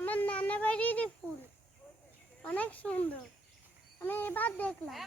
আমার নানা বাড়ির ফুল। অনেক সুন্দর। আমি এবার দেখলাম।